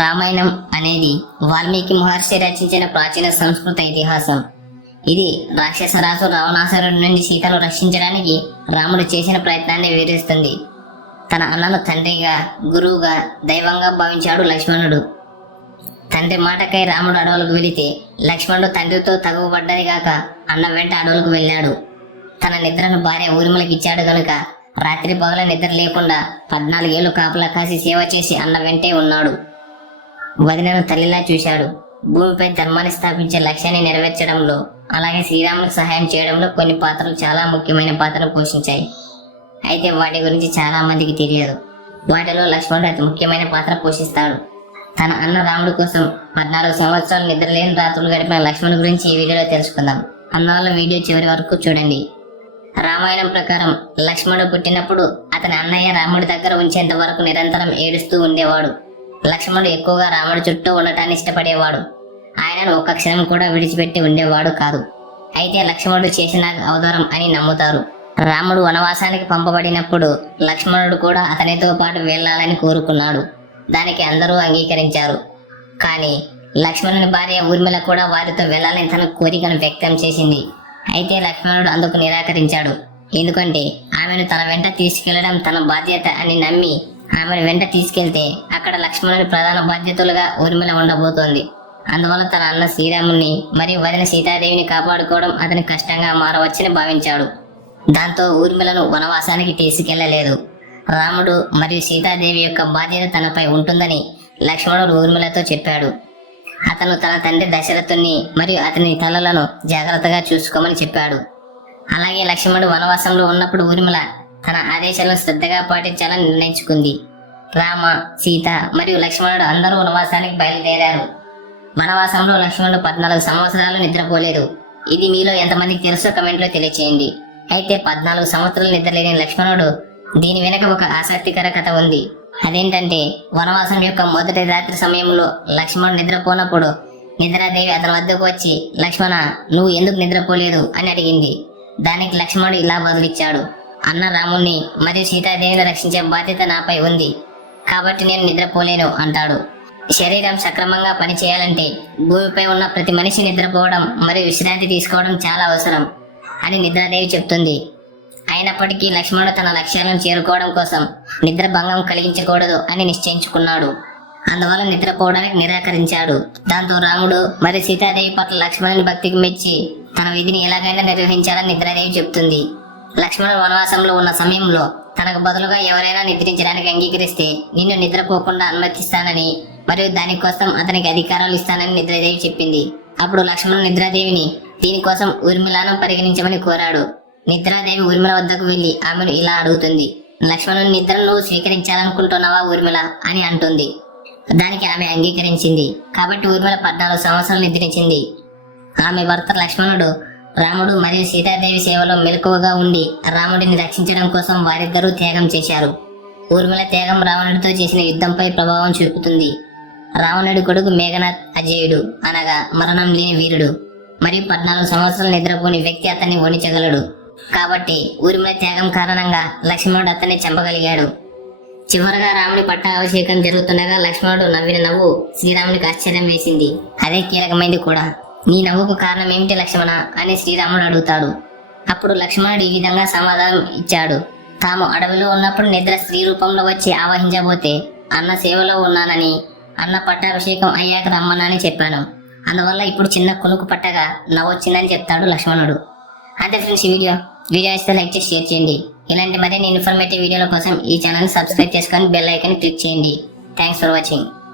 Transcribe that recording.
రామాయణం అనేది వాల్మీకి మహర్షి రచించిన ప్రాచీన సంస్కృత ఇతిహాసం. ఇది రాక్షస రాజు రావణాసురుడి నుండి సీతను రక్షించడానికి రాముడు చేసిన ప్రయత్నాన్ని వివరిస్తుంది. తన అన్నను తండ్రిగా గురువుగా దైవంగా భావించాడు లక్ష్మణుడు. తండ్రి మాటకై రాముడు అడవులకు వెళితే లక్ష్మణుడు తండ్రితో తగువబడ్డది కాక అన్న వెంట అడవులకు వెళ్ళాడు. తన నిద్రను భార్య ఊరిమలకి ఇచ్చాడు కనుక రాత్రి పగల నిద్ర లేకుండా పద్నాలుగేళ్ళు కాపలా కాసి సేవ చేసి అన్న వెంటే ఉన్నాడు. వదినను తల్లిలా చూశాడు. భూమిపై ధర్మాన్ని స్థాపించే లక్ష్యాన్ని నెరవేర్చడంలో అలాగే శ్రీరామునికి సహాయం చేయడంలో కొన్ని పాత్రలు చాలా ముఖ్యమైన పాత్ర పోషించాయి. అయితే వాటి గురించి చాలా మందికి తెలియదు. వాటిలో లక్ష్మణుడు అతి ముఖ్యమైన పాత్ర పోషిస్తాడు. తన అన్న రాముడి కోసం పద్నాలుగు సంవత్సరాలు నిద్రలేని రాత్రులు గడిపిన లక్ష్మణుడి గురించి ఈ వీడియోలో తెలుసుకుందాం. అందువల్ల వీడియో చివరి వరకు చూడండి. రామాయణం ప్రకారం లక్ష్మణుడు పుట్టినప్పుడు అతని అన్నయ్య రాముడి దగ్గర ఉంచేంత వరకు నిరంతరం ఏడుస్తూ ఉండేవాడు. లక్ష్మణుడు ఎక్కువగా రాముడి చుట్టూ ఉండటాన్ని ఇష్టపడేవాడు. ఆయనను ఒక్క క్షణం కూడా విడిచిపెట్టి ఉండేవాడు కాదు. అయితే లక్ష్మణుడు చేసిన అవతారం అని నమ్ముతారు. రాముడు వనవాసానికి పంపబడినప్పుడు లక్ష్మణుడు కూడా అతనితో పాటు వెళ్ళాలని కోరుకున్నాడు. దానికి అందరూ అంగీకరించారు. కానీ లక్ష్మణుని భార్య ఊర్మిళ కూడా వారితో వెళ్ళాలని తన కోరికను వ్యక్తం చేసింది. అయితే లక్ష్మణుడు అందుకు నిరాకరించాడు. ఎందుకంటే ఆమెను తన వెంట తీసుకెళ్ళడం తన బాధ్యత అని నమ్మి ఆమెను వెంట తీసుకెళ్తే అక్కడ లక్ష్మణుని ప్రధాన బాధ్యతలుగా ఊర్మిళ ఉండబోతోంది. అందువల్ల తన అన్న శ్రీరాముని మరియు వదిన సీతాదేవిని కాపాడుకోవడం అతని కష్టంగా మారవచ్చని భావించాడు. దాంతో ఊర్మిళను వనవాసానికి తీసుకెళ్ళలేదు. రాముడు మరియు సీతాదేవి యొక్క బాధ్యత తనపై ఉంటుందని లక్ష్మణుడు ఊర్మిళతో చెప్పాడు. అతను తన తండ్రి దశరథుణ్ణి మరియు అతని తలలను జాగ్రత్తగా చూసుకోమని చెప్పాడు. అలాగే లక్ష్మణుడు వనవాసంలో ఉన్నప్పుడు ఊర్మిళ తన ఆదేశాలను శ్రద్ధగా పాటించాలని నిర్ణయించుకుంది. రామ సీత మరియు లక్ష్మణుడు అందరూ వనవాసానికి బయలుదేరారు. వనవాసంలో లక్ష్మణుడు పద్నాలుగు సంవత్సరాలు నిద్రపోలేదు. ఇది మీలో ఎంతమందికి తెలుసో కమెంట్లో తెలియచేయండి. అయితే పద్నాలుగు సంవత్సరాలు నిద్రలేని లక్ష్మణుడు దీని వెనుక ఒక ఆసక్తికర కథ ఉంది. అదేంటంటే వనవాసం యొక్క మొదటి రాత్రి సమయంలో లక్ష్మణుడు నిద్రపోనప్పుడు నిద్రాదేవి అతని వద్దకు వచ్చి లక్ష్మణ నువ్వు ఎందుకు నిద్రపోలేదు? అని అడిగింది. దానికి లక్ష్మణుడు ఇలా బదులిచ్చాడు. అన్న రాముణ్ణి మరియు సీతాదేవిని రక్షించే బాధ్యత నాపై ఉంది. కాబట్టి నేను నిద్రపోలేను అంటాడు. శరీరం సక్రమంగా పనిచేయాలంటే భూమిపై ఉన్న ప్రతి మనిషి నిద్రపోవడం మరియు విశ్రాంతి తీసుకోవడం చాలా అవసరం అని నిద్రాదేవి చెప్తుంది. అయినప్పటికీ లక్ష్మణుడు తన లక్ష్యాలను చేరుకోవడం కోసం నిద్ర భంగం కలిగించకూడదు అని నిశ్చయించుకున్నాడు. అందువల్ల నిద్రపోవడానికి నిరాకరించాడు. దాంతో రాముడు మరి సీతాదేవి పట్ల లక్ష్మణుని భక్తికి మెచ్చి తన విధిని ఎలాగైనా నిర్వహించాలని నిద్రాదేవి చెప్తుంది. లక్ష్మణుడు వనవాసంలో ఉన్న సమయంలో తనకు బదులుగా ఎవరైనా నిద్రించడానికి అంగీకరిస్తే నిన్ను నిద్రపోకుండా అనుమతిస్తానని మరియు దానికోసం అతనికి అధికారాలు ఇస్తానని నిద్రాదేవి చెప్పింది. అప్పుడు లక్ష్మణుడు నిద్రాదేవిని దీనికోసం ఊర్మిళను పరిగణించమని కోరాడు. నిద్రాదేవి ఊర్మిళ వద్దకు వెళ్ళి ఆమెను ఇలా అడుగుతుంది. లక్ష్మణుని నిద్రను నువ్వు స్వీకరించాలనుకుంటున్నావా ఊర్మిళ అని అంటుంది. దానికి ఆమె అంగీకరించింది. కాబట్టి ఊర్మిళ పద్నాలుగు సంవత్సరాలు నిద్రించింది. ఆమె భర్త లక్ష్మణుడు రాముడు మరియు సీతాదేవి సేవలో మెలకువగా ఉండి రాముడిని రక్షించడం కోసం వారిద్దరూ త్యాగం చేశారు. ఊర్మిళ త్యాగం రావణుడితో చేసిన యుద్ధంపై ప్రభావం చూపుతుంది. రావణుడి కొడుకు మేఘనాథ్ అజేయుడు అనగా మరణం లేని వీరుడు. మరియు పద్నాలుగు సంవత్సరాలు నిద్రపోని వ్యక్తి అతన్ని ఓడించగలడు. కాబట్టి ఊర్మిళ త్యాగం కారణంగా లక్ష్మణుడు అతన్ని చంపగలిగాడు. చివరగా రాముడి పట్టాభిషేకం జరుగుతుండగా లక్ష్మణుడు నవ్విన నవ్వు శ్రీరామునికి ఆశ్చర్యం వేసింది. అదే కీలకమైంది కూడా. నీ నవ్వుకు కారణం ఏమిటి లక్ష్మణ? అని శ్రీరాముడు అడుగుతాడు. అప్పుడు లక్ష్మణుడు ఈ విధంగా సమాధానం ఇచ్చాడు. తాము అడవిలో ఉన్నప్పుడు నిద్ర స్త్రీ రూపంలో వచ్చి ఆవహించబోతే అన్న సేవలో ఉన్నానని అన్న పట్టాభిషేకం అయ్యాక రమ్మనని చెప్పాను. అందువల్ల ఇప్పుడు చిన్న కొనుకు పట్టగా నవ్వొచ్చిందని చెప్తాడు లక్ష్మణుడు. అంతే ఫ్రెండ్స్ ఈ వీడియో. వీడియో ఇస్తే లైక్ చేసి షేర్ చేయండి. ఇలాంటి మరిన్ని ఇన్ఫర్మేటివ్ వీడియోల కోసం ఈ ఛానల్ సబ్స్క్రైబ్ చేసుకొని బెల్ ఐకాన్ క్లిక్ చేయండి. Thanks for watching.